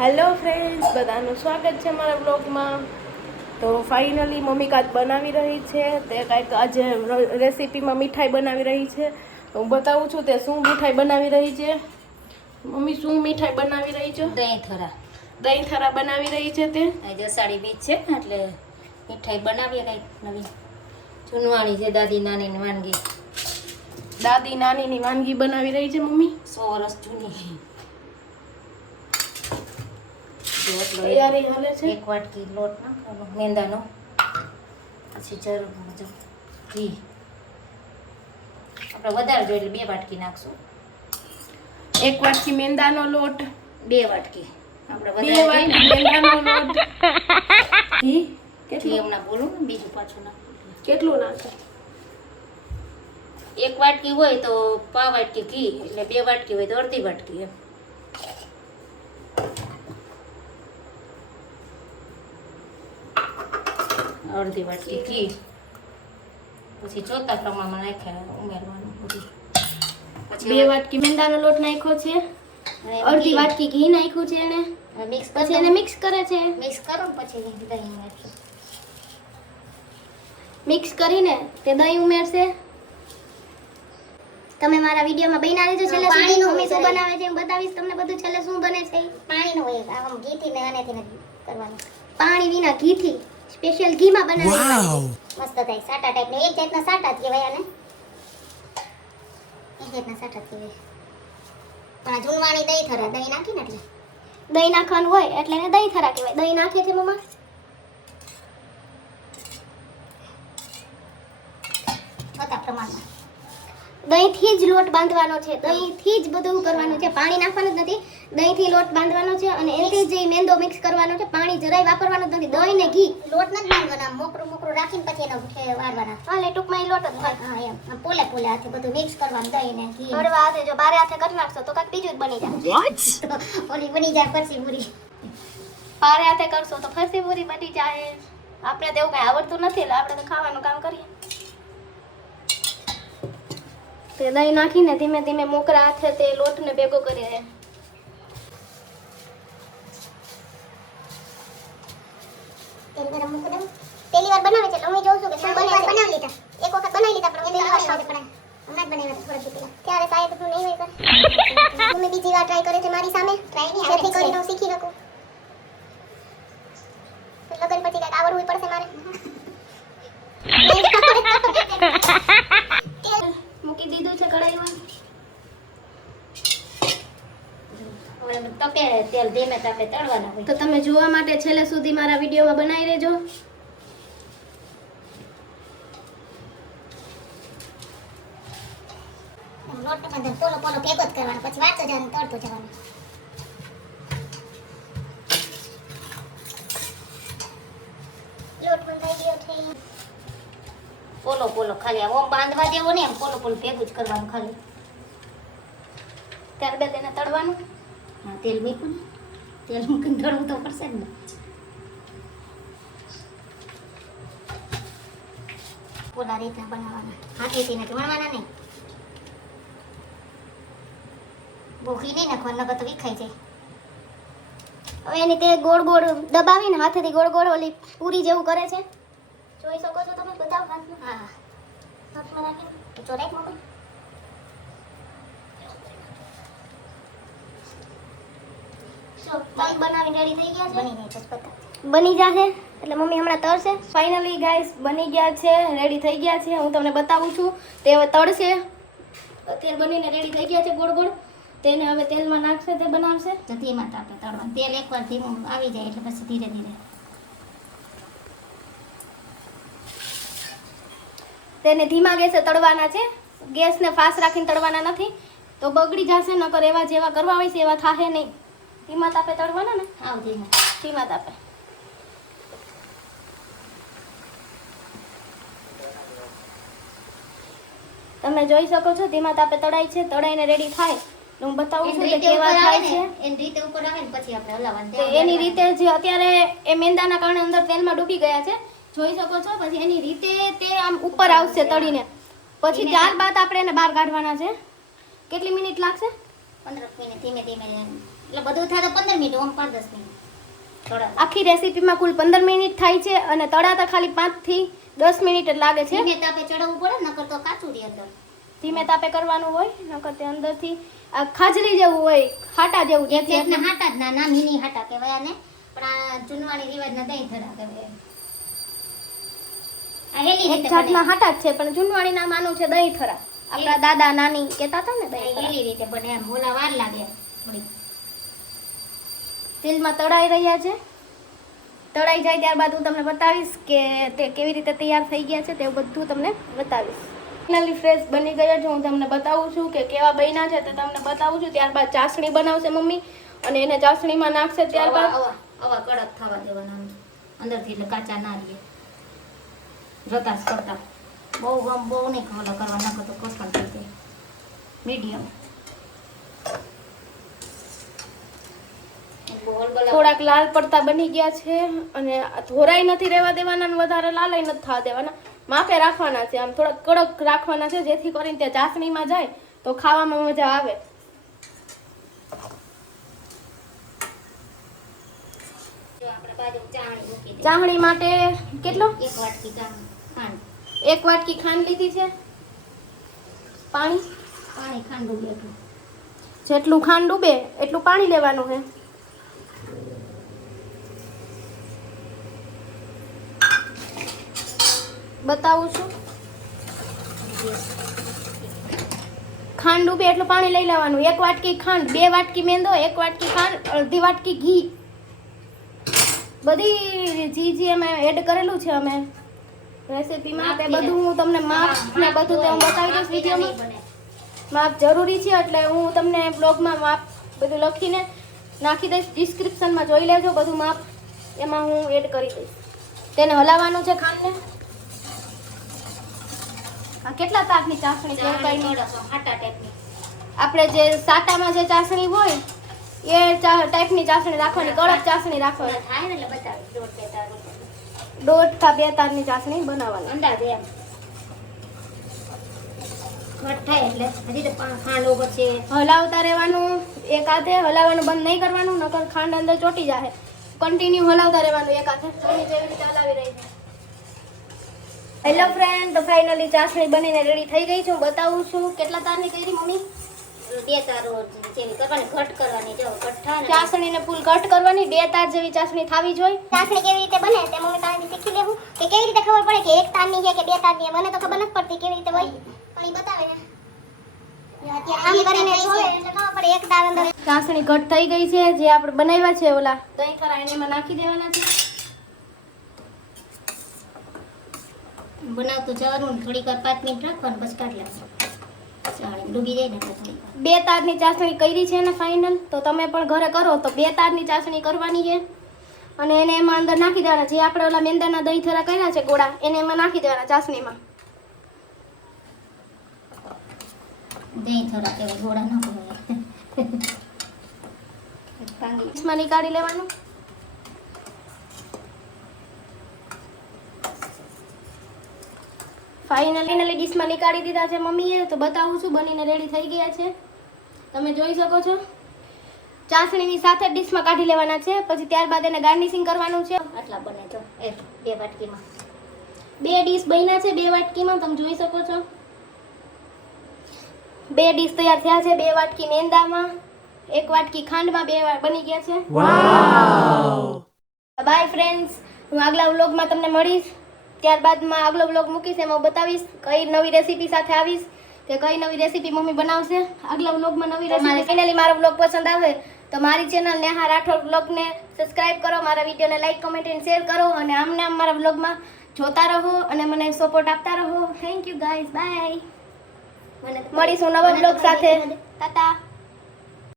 Hello friends, બધાનું સ્વાગત છે મારા બ્લોગમાં. તો ફાઇનલી મમ્મી કાંઈક બનાવી રહી છે. તે કાંઈક આજે રેસીપીમાં મીઠાઈ બનાવી રહી છે. તો હું બતાવું છું તે શું મીઠાઈ બનાવી રહી છે. મમ્મી શું મીઠાઈ બનાવી રહી છે? દહીં થરા બનાવી રહી છે. તે અષાઢી બીજ છે એટલે મીઠાઈ બનાવીએ કંઈક નવી જૂનવાણી છે. દાદી નાનીની વાનગી. દાદી નાનીની વાનગી બનાવી રહી છે મમ્મી. 100 વર્ષ જૂની. તૈયારી હાલે છે. 1 વાટકી લોટ નાખવાનો મેંદાનો, પછી ઘી આપણે વધારે જોઈએ એટલે 2 વાટકી નાખશું. 1 વાટકી મેંદાનો લોટ, 2 વાટકી આપણે 2 વાટકી મેંદાનો લોટ. ઘી કેટલું હમણાં બોલું ને, બીજું પાછું નાખું. કેટલું નાખે? 1 વાટકી હોય તો 5 વાટકી ઘી, એટલે 2 વાટકી હોય તો અડધી વાટકી એમ. અડધી વાટકી ઘી, પછી ચોથા પ્રમાણમાં નાખ્યા ઉમેરવાનું બધું. પછી 2 વાટકી મેંદાનો લોટ નાખ્યો છે, અડધી વાટકી ઘી નાખ્યું છે એને. પછી એને મિક્સ કરે છે. મિક્સ કરો ને પછી દહીં ઉમેરશું. મિક્સ કરીને તે દહીં ઉમેરશે. તમે મારા વિડીયોમાં બન્યા રહેજો. છેલ્લે સુધી મમ્મી શું બનાવે છે હું બતાવીશ તમને બધું. છેલ્લે શું બને છે પાણીનો હોય, આમ ઘીથી ને આનેથી ને કરવાનું. પાણી વિના ઘીથી, સ્પેશિયલ ઘીમાં બનાવવાનું. મસ્ત થાય. સાટા ટાઈપ ને એક જાતના સાટા જ કહેવાય આને. એક જાતના સાટા જ કહેવાય. પણ આ જૂનવાણી દહીં થરા, દહીં નાખીને એટલે દહીં નાખવાનું હોય એટલે એને દહીં થરા કહેવાય. દહીં નાખે છે મમ્મા. છતાં પ્રમાણમાં દહીંથી જ લોટ બાંધવાનો છે. દહીંથી જ બધું કરવાનું છે. પાણી નાખવાનું જ નથી. દહીંથી લોટ બાંધવાનો છે અને એનાથી જ મેંદો મિક્સ કરવાનો છે. પાણી જરાય વાપરવાનું જ નથી. દહીં ને ઘી લોટ નથી બાંધવાના, મોકરું મોકરું રાખીને પછી એનો વાળવાના. હાલે ટૂંકમાં એ લોટ જ હોય. હા એમ પોલે પોલે હાથે બધું મિક્સ કરવાનું. દહીં ને ઘી હળવા હાથે, જો બારે હાથે કરી નાખશો તો કાંઈક બીજું જ બની જાય. તો ઓલી બની જાય ફરસી પૂરી. બારે હાથે કરશો તો ફરસી પૂરી બની જાય. આપણે તો એવું કાંઈ આવડતું નથી એટલે આપણે તો ખાવાનું કામ કરીએ. તે દહીં નાખીને ધીમે ધીમે મોકરા હાથે તે લોટને ભેગો કરી દે. પહેલી વાર બનાવે છે એટલે હું જોઉં છું કે શું બને છે. બનાવી લીધા, એક વખત બનાવી લીધા પણ પહેલી વાર ખાવ પણ હમણાં જ બનાવ્યા થોડા દી પહેલા. ત્યારે શાયદ હું નહીં હોય સર. મમ્મી બીજી વાર ટ્રાય કરે છે મારી સામે. ટ્રાય નહીં જેથી કરીને હું શીખી શકું. લગન પછી કાંઈક આવડવું પડશે મારે. મૂકી દીધું છે કઢાઈમાં. તપે તેલ ધીમે તાપે તળવાના હોય. તો તમે જોવા માટે છેલ્લે સુધી મારા વિડીયોમાં બનાવી રહેજો. લોટ અંદર પોલો પોલો ભેગો જ કરવાનો, પછી વાંચો જવાનું, તળતો જવાનું. લોટ બંધાઈ ગયો છે. પોલો પોલો ખાલી આમ બાંધવા જેવો ને, એમ પોલો પોલો ભેગું જ કરવાનું ખાલી. ત્યારબાદ એને તળવાનું. હા તેલ મૂકું ને, તેલ મૂકીને તળવું તો પડશે જ ને. પોલા રીતના બનાવવાના, હાથેથી નથી વણવાના નહીં. બહુ ઘી નહીં નાખવાનું, નકર તો વિખાઈ જાય. હવે એની તે ગોળ ગોળ દબાવીને હાથેથી ગોળ ગોળ ઓલી પૂરી જેવું કરે છે. જોઈ શકો છો તમે. બતાવો હાથમાં. હા હાથમાં રાખીને તો ચોરાઈ મોકલું. તલ બનાવીને રેડી થઈ ગયા છે. બની નહીં પછી બતા. બની જશે એટલે મમ્મી હમણાં તળશે. ફાઇનલી ગાઈસ બની ગયા છે, રેડી થઈ ગયા છે. હું તમને બતાવું છું. તે હવે તળશે. તેલ બનીને રેડી થઈ ગયા છે ગોળ ગોળ. તેને હવે તેલમાં નાખશે, તે બનાવશે. તો ધીમા તાપે તળવાનું. તેલ એકવાર ધીમું આવી જાય એટલે પછી ધીરે ધીરે. તેને ધીમા ગેસે તળવાના છે. ગેસને ફાસ્ટ રાખીને તળવાના નથી તો બગડી જશે. નકર એવા જેવા કરવા હોય છે એવા થાહે નહીં. ધીમા તાપે તળવાના ને. આવ ધીમા તાપે. તમે જોઈ શકો છો ધીમા તાપે તળાય છે. તળાઈને રેડી થાય હું બતાવું છું કે કેવા થાય છે. એની રીતે ઉપર આવે ને પછી આપણે હલાવવાનું. તો એની રીતે જે અત્યારે એ મેંદાના કારણે અંદર તેલમાં ડૂબી ગયા છે. જોઈ શકો છો. પછી એની રીતે તે આમ ઉપર આવશે તળીને. પછી ત્યારબાદ આપણે એને બહાર કાઢવાના છે. કેટલી મિનિટ લાગશે? 15 મિનિટ ધીમે ધીમે એટલે બધું થાય તો 15 મિનિટ ઓમ 5-10 મિનિટ થોડા આખી રેસીપીમાં કુલ 15 મિનિટ થાય છે અને તળાતા ખાલી 5 થી 10 મિનિટ જ લાગે છે. ધીમે તાપે ચડવવું પડે નકર તો કાચું રહે અંદર. ધીમે તાપે કરવાનું હોય નકર તે અંદરથી આ ખાજલી જેવું હોય, હાટા જેવું, એક જેથી જાતના હાટા જ ના મિની હાટા કહેવાય આને, પણ આ ચૂનવાણી રિવાજના દહીં થડા કહેવાય. આ હેલી એક રીતે જાતના બને. હાટા જ છે પણ જૂનવાણી નામ આનું છે દહીં થરા. આપણા દાદા નાની કહેતા હતા ને દહીં આ થરા. હેલી રીતે બને એમ ઓલા વાર લાગે થોડી. તેલમાં તળાઈ રહ્યા છે. તળાઈ જાય ત્યારબાદ હું તમને બતાવીશ કે તે કેવી રીતે તૈયાર થઈ ગયા છે, તે બધું તમને બતાવીશ. ફાઇનલી ફ્રેશ બની ગયા છે. હું તમને બતાવું છું કે કેવા બન્યા છે તે તમને બતાવું છું. ત્યારબાદ ચાસણી બનાવશે મમ્મી અને એને ચાસણીમાં નાખશે. ત્યારબાદ આવા કડક થવા દેવાના અંદરથી, એટલે કાચા ના રહે. રતાસ કરતા બહુ નહીં ખોલા કરવા નાખો તો કઠણ થઈ જાય. મીડિયમ થોડાક લાલ પડતા બની ગયા છે અને ધોરાઈ નથી રહેવા દેવાના અને વધારે લાલાઈ નથી થવા દેવાના. માપે રાખવાના છે, આમ થોડાક કડક રાખવાના છે જેથી કરીને તે ચાસણીમાં જાય તો ખાવામાં મજા આવે. જો આપણે બાજુ ચાણી મૂકી દે. ચાસણી માટે કેટલો? 1 વાટકી ખાંડ. 1 વાટકી ખાંડ લીધી છે. પાણી ખાંડ ડૂબે એટલું. જેટલું ખાંડ ડૂબે એટલું પાણી લેવાનું છે. બતાવું છું. ખાંડ ડૂબે એટલું પાણી લઈ લેવાનું. 1 વાટકી ખાંડ, 2 વાટકી મેંદો, 1 વાટકી ખાંડ, અડધી વાટકી ઘી. બધી જે અમે એડ કરેલું છે અમે રેસીપીમાં તે બધું હું તમને માપ ને બધું તે હું બતાવી દઈશ વિડીયોમાં. માપ જરૂરી છે એટલે હું તમને બ્લોગમાં માપ બધું લખીને નાખી દઈશ. ડિસ્ક્રિપ્શનમાં જોઈ લેજો બધું માપ, એમાં હું એડ કરી દઈશ. તેને હલાવવાનું છે ખાંડને. આ કેટલા તાકની ચાસણી છે એવું કંઈ નહીં. હાટા ટાઈપની. આપણે જે સાટામાં જે ચાસણી હોય એ ટાઈપની ચાસણી રાખવાની, કડક ચાસણી રાખવાની. થાય ને એટલે બતાવીશ 1.5 તાર. 1.5 થી 2 તારની ચાસણી બનાવવાની. અંદાજે એમ ઘટ થાય એટલે હજી તો ખાંડ ઉપર છે. હલાવતા રહેવાનું. એક હાથે હલાવવાનું બંધ નહીં કરવાનું, નકર ખાંડ અંદર ચોટી જાય. કન્ટિન્યુ હલાવતા રહેવાનું એક હાથે. મમ્મી જેવી રીતે હલાવી રહી છે. હેલો ફ્રેન્ડ, તો ફાઇનલી ચાસણી બનીને રેડી થઈ ગઈ છે. હું બતાવું છું કેટલા તારની કરી મમ્મી. 2 તારો જેવી કરવાની, ઘટ કરવાની. જો ઘટ થાય ને ચાસણીને ફૂલ કટ કરવાની. 2 તાર જેવી ચાસણી થવી જોઈએ. ચાસણી કેવી રીતે બને તે મમ્મી પાસેથી શીખી લેવું કે કેવી રીતે ખબર પડે કે 1 તારની છે કે 2 તારની છે. મને તો ખબર નથી પડતી કેવી રીતે હોય, પણ ઈ બતાવે ને આમ કરીને જોવે એટલે ખબર પડે 1 તાર અંદર. ચાસણી ઘટ થઈ ગઈ છે. જે આપણે બનાવ્યા છે ઓલા દહીં ખરા એને એમાં નાખી દેવાના છે. બનાવતું જવાનું ને થોડીક વાર 5 મિનિટ રાખવાનું, બસ કાઢી લેવાનું. ચાણી ડૂબી જાય ને એટલે થોડીક વાર. 2 તારની ચાસણી કરી છે ને ફાઇનલ. તો તમે પણ ઘરે કરો તો 2 તારની ચાસણી કરવાની છે અને એને એમાં અંદર નાખી દેવાના. જે આપણે ઓલા મેંદાના દહીં થરા કર્યા છે ગોળા, એને એમાં નાખી દેવાના ચાસણીમાં. દહીં થોડા કહેવાય, ગોળા ન કહેવાય. ડીશમાં નીકાળી લેવાનું. ફાઇનલી ડીશમાં નીકાળી દીધા છે મમ્મીએ. તો બતાવું છું બનીને રેડી થઈ ગયા છે. તમે જોઈ શકો છો. ચાસણીની સાથે જ ડીશમાં કાઢી લેવાના છે. પછી ત્યારબાદ એને ગાર્નિશિંગ કરવાનું છે. આટલા બને જો 2 વાટકીમાં. 2 ડીશ બન્યા છે 2 વાટકીમાં. તમે જોઈ શકો છો 2 ડીશ તૈયાર થયા છે. 2 વાટકી મેંદામાં, 1 વાટકી ખાંડમાં 2 બની ગયા છે. બાય ફ્રેન્ડ્સ, હું આગલા વ્લોગમાં તમને મળીશ. ત્યારબાદમાં આગલો વ્લોગ મૂકીશ, એમાં બતાવીશ કઈ નવી રેસીપી સાથે આવીશ કે કઈ નવી રેસીપી મમ્મી બનાવશે. આગલા વ્લોગમાં નવી રેસીપી. ફાઇનલી મારો વ્લોગ પસંદ આવે તો મારી ચેનલ નેહા રાઠોડ વ્લોગને સબસ્ક્રાઇબ કરો, મારા વિડીયોને લાઈક, કમેન્ટ અને શેર કરો અને આમને આમ મારા વ્લોગમાં જોતા રહો અને મને સપોર્ટ આપતા રહો. Thank you guys, bye. મળીશું નવા વ્લોગ સાથે. ટાટા.